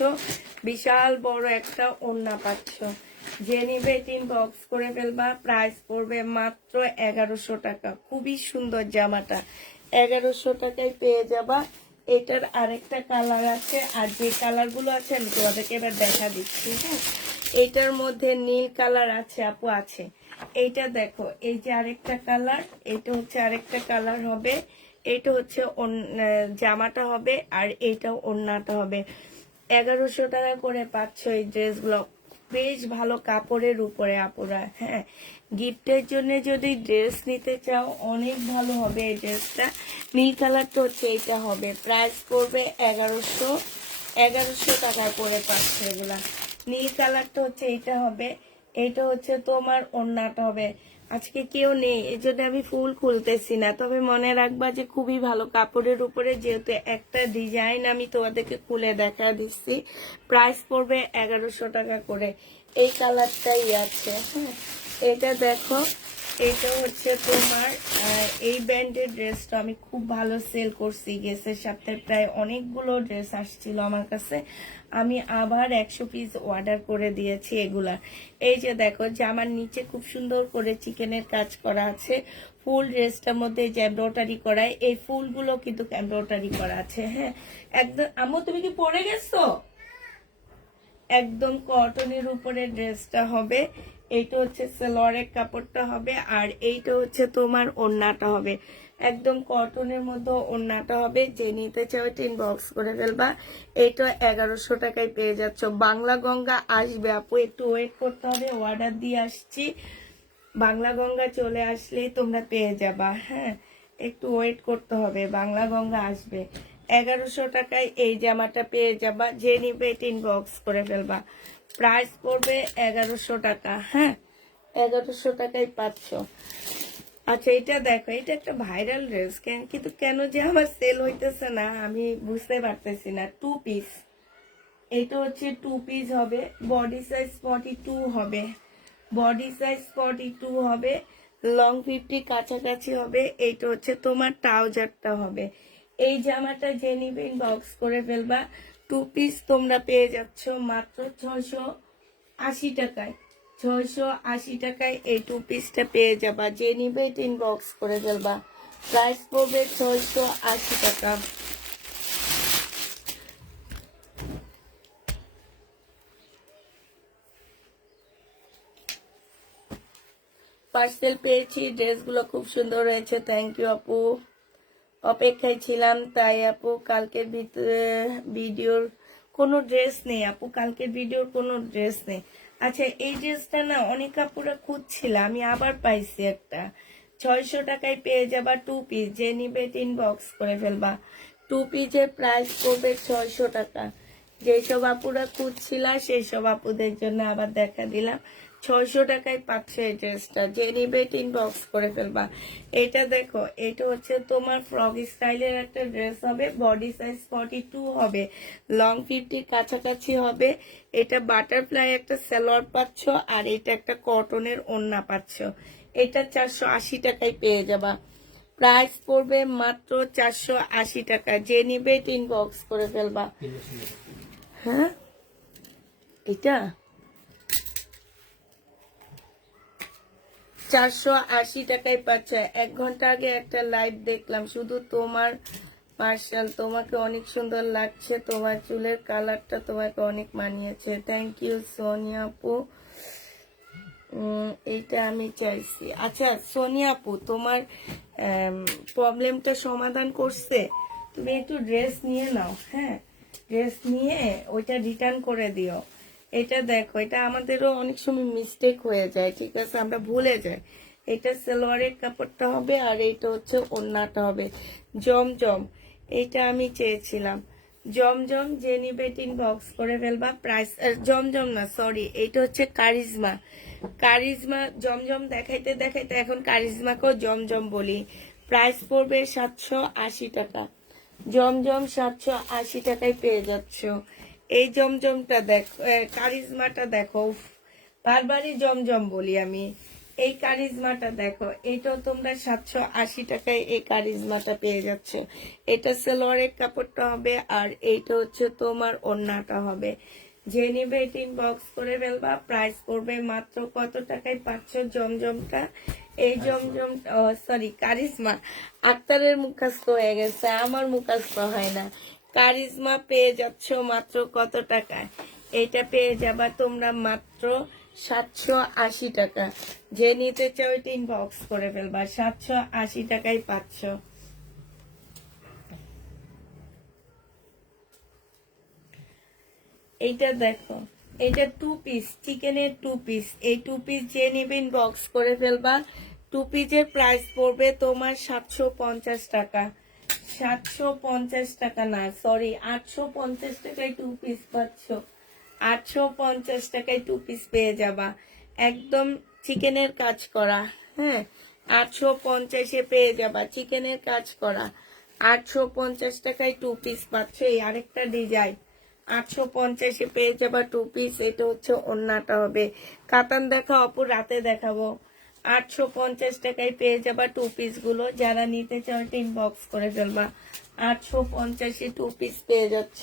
বিশাল বড় একটা ওড়না পাচ্ছ। যে নিবে বক্স করে ফেলবা। প্রাইস পড়বে মাত্র 1100 টাকা। খুবই সুন্দর জামাটা, 1100 টাকায় পেয়ে যাবা। এটার আরেকটা কালার আছে, আর যে কালারগুলো আছে আমি তোমাদেরকে এবার দেখা দিচ্ছি। হ্যাঁ, এটার মধ্যে নীল কালার আছে আপু, আছে। এইটা দেখো, এই যে আরেকটা কালার, এটা হচ্ছে আরেকটা কালার হবে। এটা হচ্ছে জামাটা হবে, আর এইটা ওড়নাটা হবে। 1100 টাকা করে পাচ্ছ এই ড্রেসগুলো, বেশ ভালো কাপড়ের উপরে আপুরা। হ্যাঁ, গিফটের জন্য যদি ড্রেস নিতে চাও অনেক ভালো হবে এই ড্রেসটা। নীল কালারটা হচ্ছে এইটা হবে। প্রাইস পড়বে 1100 টাকা করে পাচ্ছে এগুলা। নীল কালারটা হচ্ছে এইটা হবে। এইটা হচ্ছে তোমার ওড়নাটা হবে। আজকে কেউ নেই, এই জন্য আমি ফুল খুলতেছি না, তবে মনে রাখবা যে খুবই ভালো কাপড়ের উপরে, যেহেতু একটা ডিজাইন আমি তোমাদেরকে খুলে দেখা দিচ্ছি। প্রাইস পড়বে 1100 টাকা করে। এই কালারটাই আছে। হ্যাঁ, এটা দেখো, এটা হচ্ছে তোমার এই ব্র্যান্ডের ড্রেসটা আমি খুব ভালো সেল করছি। গেছে সপ্তাহে প্রায় অনেকগুলো ড্রেস আসছিল আমার কাছে, আমি আবার 100 পিস অর্ডার করে দিয়েছি এগুলা। এই যে দেখো, জামার নিচে খুব সুন্দর করে চিকেনের কাজ করা আছে। ফুল ড্রেসটার মধ্যে যে এমব্রয়ডারি করা, এই ফুলগুলো কিন্তু এমব্রয়ডারি করা আছে। হ্যাঁ, একদম। আম্মু তুমি কি পরে গেছো? একদম কটনের উপরে ড্রেসটা হবে। এইটা হচ্ছে সালোয়ারের কাপড়টা হবে, আর এইটা হচ্ছে তোমার ওড়নাটা হবে। একদম কটনের মধ্যে ওড়নাটা হবে। যে নিতে চাও বক্স করে ফেলবা। এইটা 1100 টাকায় পেয়ে যাচ্ছ। বাংলা গঙ্গা আসবে আপু, একটু ওয়েট করতে হবে, অর্ডার দিয়ে আসছি। বাংলা গঙ্গা চলে আসলেই তোমরা পেয়ে যাবা। হ্যাঁ, একটু ওয়েট করতে হবে, বাংলা গঙ্গা আসবে। 1100 টাকায় এই জামাটা পেয়ে যাবা। যে নিবে বক্স করে ফেলবা। প্রাইস পড়বে 1100 টাকা। হ্যাঁ, 1100 টাকায় পাচ্ছ। আচ্ছা, এটা দেখো, এটা একটা ভাইরাল ড্রেস, কিন্তু কেন যে আমার সেল হইতেছে না আমি বুঝতে পারতেছি না। 2 পিস, এটা হচ্ছে 2 পিস হবে। বডি সাইজ 42 হবে, বডি সাইজ 42 হবে। লং 50 কাছাকাছি হবে। এইটা হচ্ছে তোমার ট্রাউজারটা হবে। এই জামাটা যে নিবেন বক্স করে ফেলবা। 2 পিস তোমরা পেয়ে যাচ্ছ মাত্র টাকায়, 680 টাকায় এই 2 পিসটা পেয়ে যাবা। যে নিবে এটা ইনবক্স করে ফেলবা। প্রাইস পড়বে 680 টাকা। পার্সেল পেয়েছি, ড্রেসগুলো খুব সুন্দর হয়েছে, থ্যাংক ইউ আপু। অপেক্ষায় ছিলাম তাই আপু। কালকের ভিডিওর কোনো ড্রেস নেই আপু, কালকের ভিডিওর কোনো ড্রেস নেই। আচ্ছা, এই ড্রেসটা না অনেক আপুরা খুঁজছিল, আমি আবার পাইছি একটা। 600 টাকায় পেয়ে যাবা 2 পিস। যে নিবে ইনবক্স করে ফেলবা। 2 পিসের প্রাইস পড়বে 600 টাকা। যেসব আপুরা খুঁজছিল সেই সব আপুদের জন্য আবার দেখা দিলাম। 600 টাকায় পাচ্ছে এই ড্রেসটা। যে নিবে ইনবক্স করে ফেলবা। এটা দেখো, এটা হচ্ছে তোমার ফ্রক স্টাইলের একটা ড্রেস হবে, বডি সাইজ 42 হবে, লং 50 কাছাকাছি হবে। এটা বাটারফ্লাই একটা সালোয়ার পাচ্ছ, আর এটা একটা কটনের ওড়না পাচ্ছ। এটা 480 টাকায় পেয়ে যাবা। প্রাইস পড়বে মাত্র 480 টাকা। যে নিবে ইনবক্স করে ফেলবা। হ্যাঁ, এটা 480 টাকায় পাচ্ছে। 1 ঘন্টা আগে একটা লাইভ দেখলাম, শুধু তোমার মার্শাল, তোমাকে অনেক সুন্দর লাগছে, তোমার চুলের কালারটা তোমাকে অনেক মানিয়েছে, থ্যাংক ইউ সোনিয়া আপু। এইটা আমি চাইছি। আচ্ছা সোনিয়া আপু, তোমার প্রবলেমটা সমাধান করছে। তুমি একটু ড্রেস নিয়ে নাও, হ্যাঁ, ড্রেস নিয়ে ওইটা রিটার্ন করে দিও। এটা দেখো, এটা আমাদেরও অনেক সময় মিস্টেক হয়ে যায়, ঠিক আছে, আমরা ভুলে যাই। এটা সালোয়ারের কাপড়টা হবে, আর এটা হচ্ছে ওড়নাটা হবে জমজম। এটা আমি চেয়েছিলাম জমজম। যে নিবে ইনবক্স করে ফেলবা। প্রাইস জমজম না, সরি, এইটা হচ্ছে কারিজমা। কারিজমা জমজম দেখাইতে দেখাইতে এখন কারিজমাকেও জমজম বলি। প্রাইস পড়বে 780 টাকা। জমজম 780 টাকায় পেয়ে যাচ্ছ। এই জমজমটা দেখো, কারিজমাটা দেখো, উফ, বারবারই জমজম বলি আমি। এই কারিজমাটা দেখো, এটাও তোমরা 780 টাকায় এই কারিজমাটা পেয়ে যাচ্ছ। এটা সালোয়ারের কাপড়টা হবে, আর এইটা হচ্ছে তোমার ওড়নাটা হবে। যে নিবে ইনবক্স করে ফেলবা। প্রাইস পড়বে মাত্র কত টাকায় পাচ্ছ জমজমটা? এই জমজম, সরি, কারিজমা। আক্তারের মুখস্থ হয়ে গেছে, আমার মুখস্থ হয় না। কারিজমা পেয়ে যাচ্ছ মাত্র কত টাকায়? এটা পেয়ে যাবা তোমরা মাত্র 780 টাকা। যে নিতে চাও এটা ইনবক্স করে ফেলবা। 780 টাকায় পাচ্ছ। এইটা দেখো, এটা 2 পিস, চিকেনের 2 পিস। এই 2 পিস যে নিবে ইনবক্স করে ফেলবা। 2 পিসের প্রাইস পড়বে তোমার 750 টাকা। 750 টাকা না, সরি, 850 টাকায় 2 পিস পাচ্ছ। 850 টাকায় 2 পিস পেয়ে যাবা, একদম চিকেনের কাজ করা। হ্যাঁ, 850-এ পেয়ে যাবা, চিকেনের কাজ করা। 850 টাকায় 2 পিস পাচ্ছ। এই আরেকটা ডিজাইন, 850-এ পেয়ে যাবা 2 পিস। এটা হচ্ছে ওড়নাটা হবে। কাতান দেখা অপর রাতে দেখাবো। 850 টাকায় পেয়ে যাবা 2 পিস গুলো। যারা নিতে চাও ইনবক্স করে ফেলবা। 850-এ 2 পিস পেয়ে যাচ্ছ।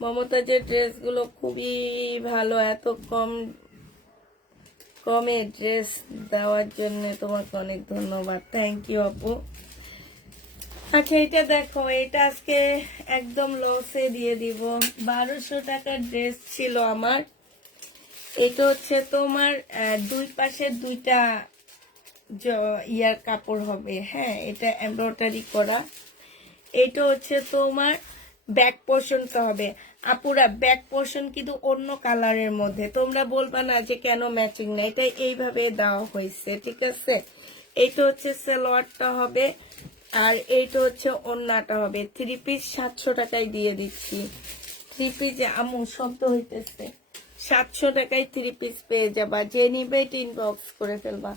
মমতাজের ড্রেসগুলো খুবই ভালো, এত কমে ড্রেস দেওয়ার জন্য তোমাকে অনেক ধন্যবাদ, থ্যাংক ইউ আপু। আচ্ছা, এটা দেখো, এটা আজকে একদম লসে দিয়ে দিব। 1200 টাকার ড্রেস ছিল আমার। এটা হচ্ছে তোমার 2 পাশে 2টা ইয়ার কাপড় হবে, হ্যাঁ, এটা এমব্রয়ডারি করা। এটা হচ্ছে তোমার ব্যাক পোর্শনটা হবে। আপুরা, ব্যাক পোর্শন কিন্তু অন্য কালারের মধ্যে, তোমরা বলবা না যে কেন ম্যাচিং না, এটা এইভাবে দেওয়া হয়েছে, ঠিক আছে। এইটা হচ্ছে সালোয়ারটা হবে, আর এইটা হচ্ছে ওড়নাটা হবে। 3 পিস 700 টাকায় দিয়ে দিচ্ছি। 3 পিস, আমু শব্দ হইতেছে, 700 টাকায় 3 পিস পেয়ে যাবা। যে নিবে ইনবক্স করে ফেলবা।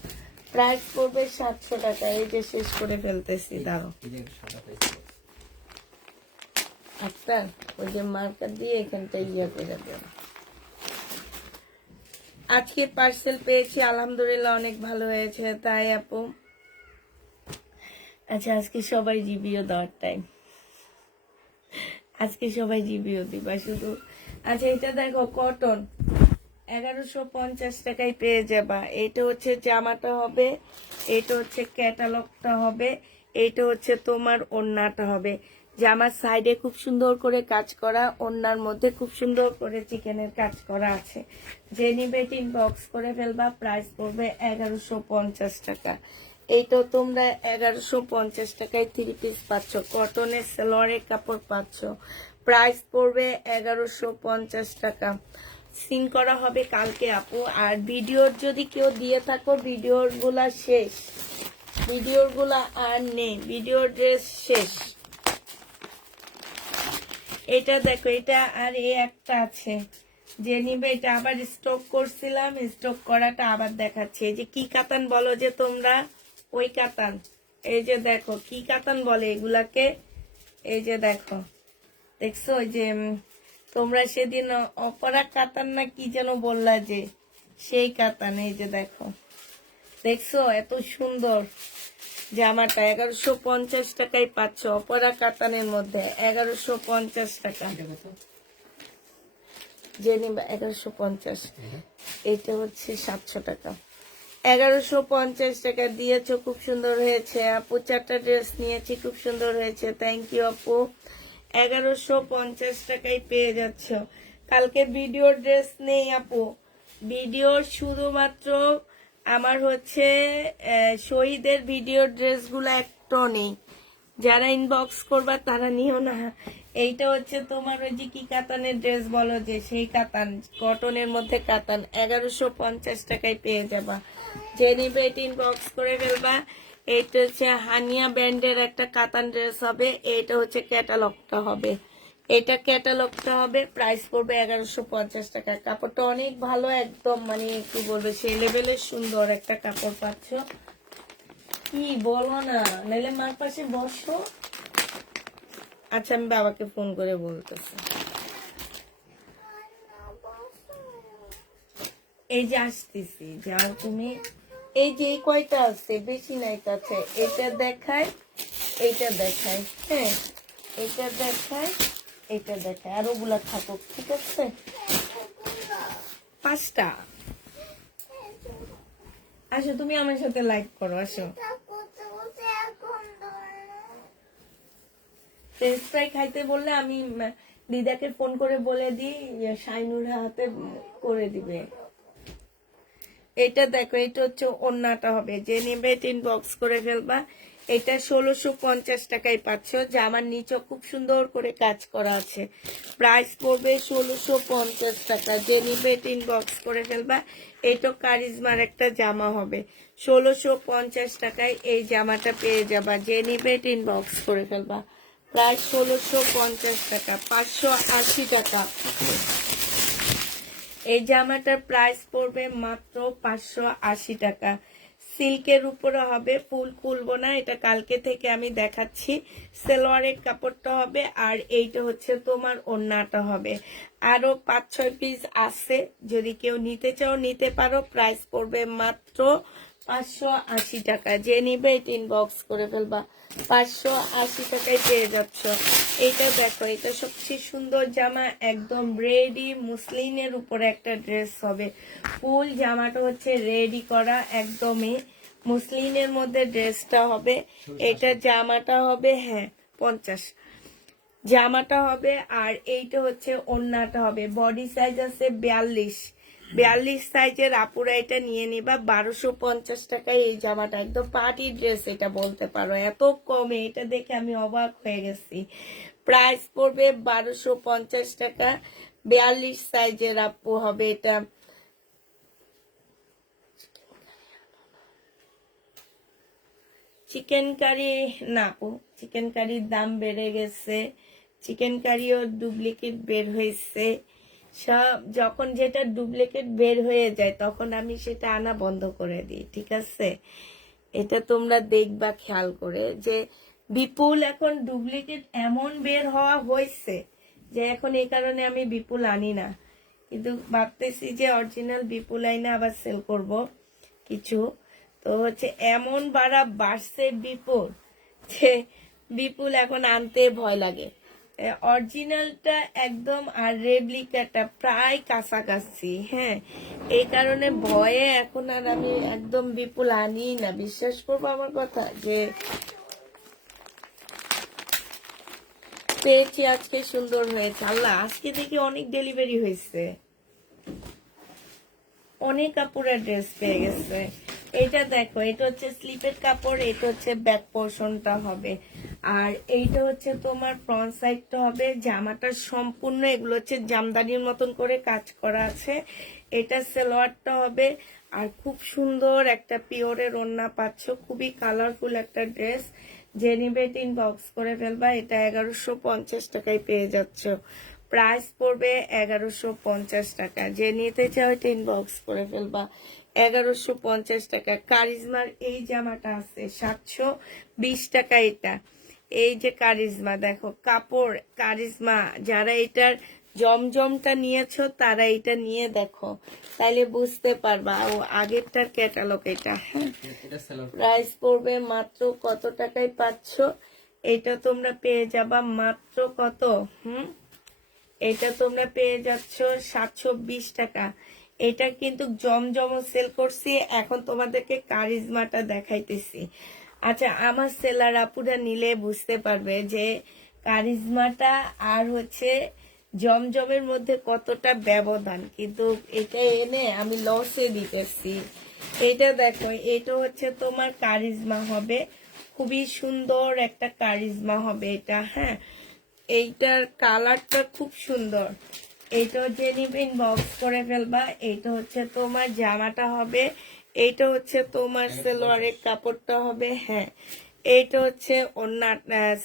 প্রাইস পড়বে 700 টাকা। এই যে শেষ করে ফেলতেছি, দাঁড়ো। আক্তার, ওই যে মার্কার দিয়ে এখানটা ইয়ে করে দেন। আজকে পার্সেল পেয়েছি, আলহামদুলিল্লাহ অনেক ভালো হয়েছে, তাই আপু। আচ্ছা, আজকে সবাই জিবিও দেওয়ার টাইম, আজকে সবাই জিবিও দিবা শুধু। আচ্ছা, এটা দেখো কটন, 1150 টাকায় পেয়ে যাবা। এটা হচ্ছে জামাটা হবে, এটা হচ্ছে ক্যাটালগটা হবে, এটা হচ্ছে তোমার ওড়নাটা হবে। জামার সাইডে খুব সুন্দর করে কাজ করা, ওড়নার মধ্যে খুব সুন্দর করে চিকেনের কাজ করা আছে। যে নিবে ইনবক্স করে ফেলবা, প্রাইস পড়বে 1150 টাকা। এইটা তোমরা 1150 টাকায় 3 পিস পাচ্ছ, কটনের সালোয়ারের কাপড় পাচ্ছ, প্রাইস পড়বে 1150 টাকা। সিন করা হবে কালকে আপু। আর ভিডিওর যদি কেউ দিয়ে থাকো, ভিডিওর গুলা শেষ, ভিডিওর গুলা আর নেই, ভিডিওর ড্রেস শেষ। এটা দেখো, এটা আর এই একটা আছে, যে নিবে এটা আবার স্টক করছিলাম, স্টক করাটা আবার দেখাচ্ছে। এই যে কি কাতান বলো যে তোমরা, ওই কাতান। এই যে দেখো কি কাতান বলে এগুলাকে, এই যে দেখো, দেখছো ওই যে তোমরা সেদিন অপরা কাতান না কি যেন বললা, যে সেই কাতান। এই যে দেখো, দেখছো এত সুন্দর জামাটা 1150 টাকায় পাচ্ছ, অপরা কাতানের মধ্যে 1150 টাকা। যে নিবা 1150, এটা হচ্ছে 700 টাকা। 1150 টাকা দিয়েছো, খুব সুন্দর হয়েছে আপু। 4টা ড্রেস নিয়েছি, খুব সুন্দর হয়েছে, থ্যাংক ইউ আপু। 1150 টাকায় পেয়ে যাচ্ছ। কালকে ভিডিওর ড্রেস নেই আপু, ভিডিওর শুধুমাত্র আমার হচ্ছে শহীদের ভিডিওর ড্রেসগুলো একটাও নেই। যারা ইনবক্স করবা তারা নিও না। এইটা হচ্ছে তোমার ওই যে কি কাতানের ড্রেস বলো, যে সেই কাতান, কটনের মধ্যে কাতান, 1150 টাকায় পেয়ে যাবা। যে নিবে এটা ইনবক্স করে ফেলবা। এইটা হচ্ছে হানিয়া ব্র্যান্ডের একটা কাতান ড্রেস হবে, এইটা হচ্ছে ক্যাটালগটা হবে, এটা ক্যাটালগটা হবে, প্রাইস পড়বে 1150 টাকা। কাপড়টা অনেক ভালো, একদম মানে কি বলবে, সেই লেভেলের সুন্দর একটা কাপড় পাচ্ছ। কি বলো না, নাইলে মার পাশে বসো। আচ্ছা, আমি বাবাকে ফোন করে বলতেছি। এই যে আসতেছি, যাও তুমি। এই যে এই কয়টা আছে, বেশি নাই কাছে। এটা দেখায়, এইটা দেখায়, হ্যাঁ এটা দেখায়, এটা দেখায়, আর ওগুলা থাকুক, ঠিক আছে। 5টা। আসো তুমি আমার সাথে লাইক করো, আসো। ফ্রেঞ্চ ফ্রাই খাইতে বললে আমি দিদাকে ফোন করে বলে দিই, শাইনুর হাতে করে দিবে। এটা দেখো, এটা হচ্ছে ওড়নাটা হবে, যে নেবে ইনবক্স করে ফেলবা। এটা 1650 টাকায় পাচ্ছ। জামার নিচে খুব সুন্দর করে কাজ করা আছে, প্রাইস পড়বে 1650 টাকা। যে নিবে ইনবক্স করে ফেলবা। এটা কারিজমার একটা জামা হবে, 1650 টাকায় এই জামাটা পেয়ে যাবা। যে নিবে ইনবক্স করে ফেলবা, প্রায় 1650 টাকা, 580 টাকা। এই জামাটার প্রাইস পড়বে মাত্র 580 টাকা। সিল্কের উপরে হবে, ফুল খুলবো না, এটা কালকে থেকে আমি দেখাচ্ছি। সালোয়ারের কাপড়টা হবে, আর এইটা হচ্ছে তোমার ওড়নাটা হবে। আরো 5-6 পিস আছে, যদি কেউ নিতে চাও নিতে পারো। প্রাইস পড়বে মাত্র 580 টাকা। যে নিবে এটা ইনবক্স করে ফেলবা, 580 টাকায় পেয়ে যাচ্ছ। এটা দেখো, এটা সবচেয়ে সুন্দর জামা, একদম রেডি মুসলিনের উপরে একটা ড্রেস হবে। ফুল জামাটা হচ্ছে রেডি করা, একদমই মুসলিনের মধ্যে ড্রেসটা হবে। এটা জামাটা হবে, হ্যাঁ 50 জামাটা হবে। আর এইটা হচ্ছে ওড়নাটা হবে। বডি সাইজ আছে 42 সাইজের আপুরা এটা নিয়ে নিবা। 1250 টাকায় এই জামাটা, একদম পার্টি ড্রেস এটা বলতে পারো, এত কমে, এটা দেখে আমি অবাক হয়ে গেছি। প্রাইস পড়বে 1250 টাকা। 42 সাইজের আপু হবে এটা। চিকেন কারি না আপু, চিকেন কারির দাম বেড়ে গেছে, চিকেন কারিও ডুপ্লিকেট বের হয়েছে। সব যখন যেটা ডুপ্লিকেট বের হয়ে যায় তখন আমি সেটা আনা বন্ধ করে দিই, ঠিক আছে। এটা তোমরা দেখবা খেয়াল করে, যে বিপুল এখন ডুপ্লিকেট এমন বের হওয়া হয়েছে যে এখন এই কারণে আমি বিপুল আনি না। কিন্তু ভাবতেছি যে অরিজিনাল বিপুল আইনা আবার সেল করব কিছু। তো হচ্ছে এমন বাড়ছে বিপুল, যে বিপুল এখন আনতে ভয় লাগে। অরিজিনালটা একদম আর রেপ্লিকাটা প্রায় কাছাকাছি। হ্যাঁ, এই কারণে ভয়ে এখন আর আমি একদম বিপুল আনি না। বিশ্বাস করবো আমার কথা, যে পেয়েছি আজকে, সুন্দর হয়েছে। আল্লাহ, আজকে দেখি অনেক ডেলিভারি হয়েছে, অনেক কাপড়ের ড্রেস পেয়ে গেছে। এটা দেখো, এটা হচ্ছে স্লিপের কাপড়, এটা হচ্ছে ব্যাক পোর্শনটা হবে, আর এইটা হচ্ছে তোমার ফ্রন্ট সাইডটা হবে। জামাটা সম্পূর্ণ এগুলো হচ্ছে জামদানির মতন করে কাজ করা আছে। এটা সালোয়ারটা হবে, আর খুব সুন্দর একটা পিওরের ওড়না পাচ্ছ। খুবই কালারফুল একটা ড্রেস। যে নিবে ইনবক্স করে ফেলবা। এটা 1150 টাকায় পেয়ে যাচ্ছ। প্রাইস পড়বে 1150 টাকা। যে নিতে চাও এটা ইনবক্স করে ফেলবা। 1150 টাকা। কারিজমার এই জামাটা আছে 720 টাকা। এটা এই যে কারিজমা, দেখো কাপড় কারিজমা। যারা এটার জমজমটা নিয়েছো তারা এটা নিয়ে দেখো, তাইলে বুঝতে পারবা। ও আগেরটার ক্যাটালগ এটা। হ্যাঁ, এটা সালোয়ার। প্রাইস পড়বে মাত্র কত টাকায় পাচ্ছ? এটা তোমরা পেয়ে যাবা মাত্র কত? এটা তোমরা পেয়ে যাচ্ছ 720 টাকা। এটা কিন্তু জমজম সেল করছি, এখন তোমাদেরকে কারিজমাটা দেখাইতেছি। আচ্ছা, আমার সেলার আপুরা নিলে বুঝতে পারবে যে কারিজমাটা আর হচ্ছে জমজমের মধ্যে কতটা ব্যবধান। কিন্তু এটা এনে আমি লসে দিতেছি। এটা দেখো, এটা হচ্ছে তোমার কারিজমা হবে, খুবই সুন্দর একটা কারিজমা হবে এটা। হ্যাঁ, এইটার কালারটা খুব সুন্দর। এইটা হচ্ছে নিবেন বক্স করে ফেলবা। এইটা হচ্ছে তোমার জামাটা হবে, এইটা হচ্ছে তোমার সালোয়ারের কাপড়টা হবে। হ্যাঁ, এইটা হচ্ছে ওড়না,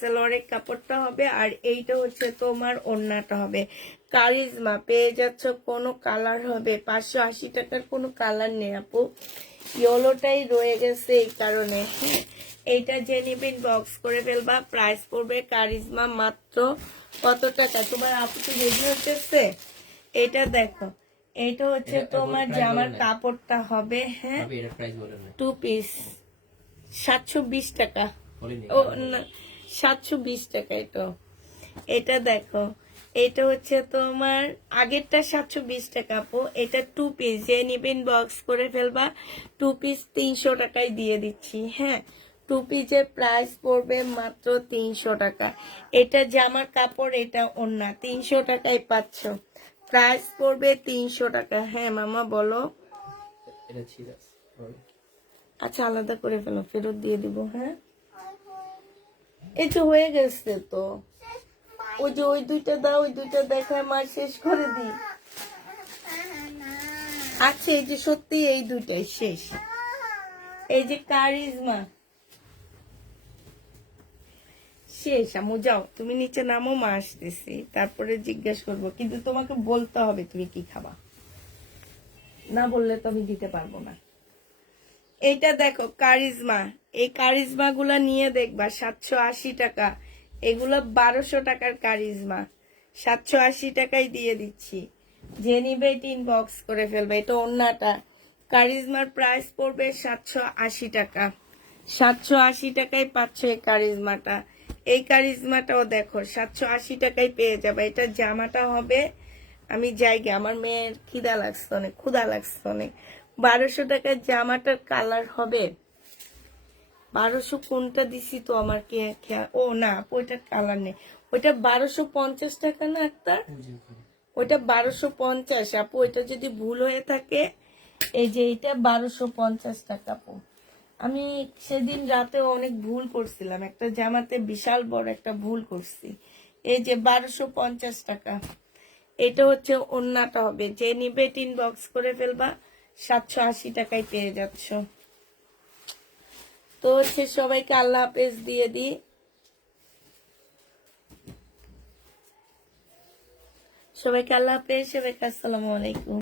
সালোয়ারের কাপড়টা হবে, আর এইটা হচ্ছে তোমার ওড়নাটা হবে। কারিজমা পেয়ে যাচ্ছ, কোনো কালার হবে 580 টাকার, কোনো কালার নেই আপু, ইয়েলোটাই রয়ে গেছে এই কারণে। হ্যাঁ, এইটা যে নিবেন বক্স করে ফেলবা। প্রাইস পড়বে কারিজমা মাত্র কত টাকা? তোমার আপু তো রেডি হচ্ছে। এটা দেখো, এটা হচ্ছে তোমার জামার কাপড়টা হবে। হ্যাঁ, এটা প্রাইস বলেন না। 2 পিস 720 টাকা। বলিনি। ও না, 720 টাকা। এটা দেখো, এটা হচ্ছে তোমার আগেরটা 720 টাকা আপু। এটা 2 পিস, যে নিবেন বক্স করে ফেলবা। 2 পিস 300 টাকায় দিয়ে দিচ্ছি। হ্যাঁ, 2 পিসের প্রাইস পড়বে মাত্র 300 টাকা। এটা জামার কাপড়, এটা ওড়না, 300 টাকায় পাচ্ছ। প্রাইস পড়বে 300 টাকা। হ্যাঁ মামা বলো। এটা ছিল। আচ্ছা, আলাদা করে ফেলো, ফেরত দিয়ে দিব। হ্যাঁ, এই তো হয়ে গেছে তো। ওই যে ওই দুইটা দাও, ওই দুইটা দেখায় মা শেষ করে দিই। আচ্ছা, এই যে সত্যি এই দুইটাই শেষ। এই যে কারিজমা শেষ। আমু যাও, তুমি নিচে নামো, মা আসতেছি, তারপরে জিজ্ঞেস করবো। কিন্তু তোমাকে বলতে হবে তুমি কি খাবা, না বললে তো আমি দিতে পারবো না। এইটা দেখো কারিজমা, এই কারিজমা গুলা নিয়ে দেখবা 780 টাকা। এগুলো 1200 টাকার কারিজমা, 780 টাকায় দিয়ে দিচ্ছি। যে নিবে ইনবক্স করে ফেলবে। এটা ওড়নাটা। কারিজমার প্রাইস পড়বে 780 টাকা। 780 টাকায় পাচ্ছ এই কারিজমাটা। এই কারিজমাটাও দেখো 780 টাকায় পেয়ে যাবে। এটা জামাটা হবে, আমি যাইগে, আমার মেয়ের খিদা লাগছে অনেক, ক্ষুদা লাগছে অনেক। 1200 টাকার জামাটার কালার হবে 1200, কোনটা দিছি তো আমার কে খেয়াল। ও না, ওইটার কালার নেই। ওইটা 1250 টাকা না একটা, ওইটা 1250 আপু। ওইটা যদি ভুল হয়ে থাকে, এই যে এটা 1250 টাকা আপু। আমি সেদিন রাতে অনেক ভুল করছিলাম, একটা জামাতে বিশাল বড় একটা ভুল করছি। এই যে 1250 টাকা। এটা হচ্ছে ওড়নাটা হবে। যে নিবে ইনবক্স করে ফেলবা। 780 টাকায় পেয়ে যাচ্ছ। তো হচ্ছে সবাইকে আল্লাহ হাফেজ দিয়ে দিই। সবাইকে আল্লাহ হাফেজ, সবাইকে আসসালামু আলাইকুম।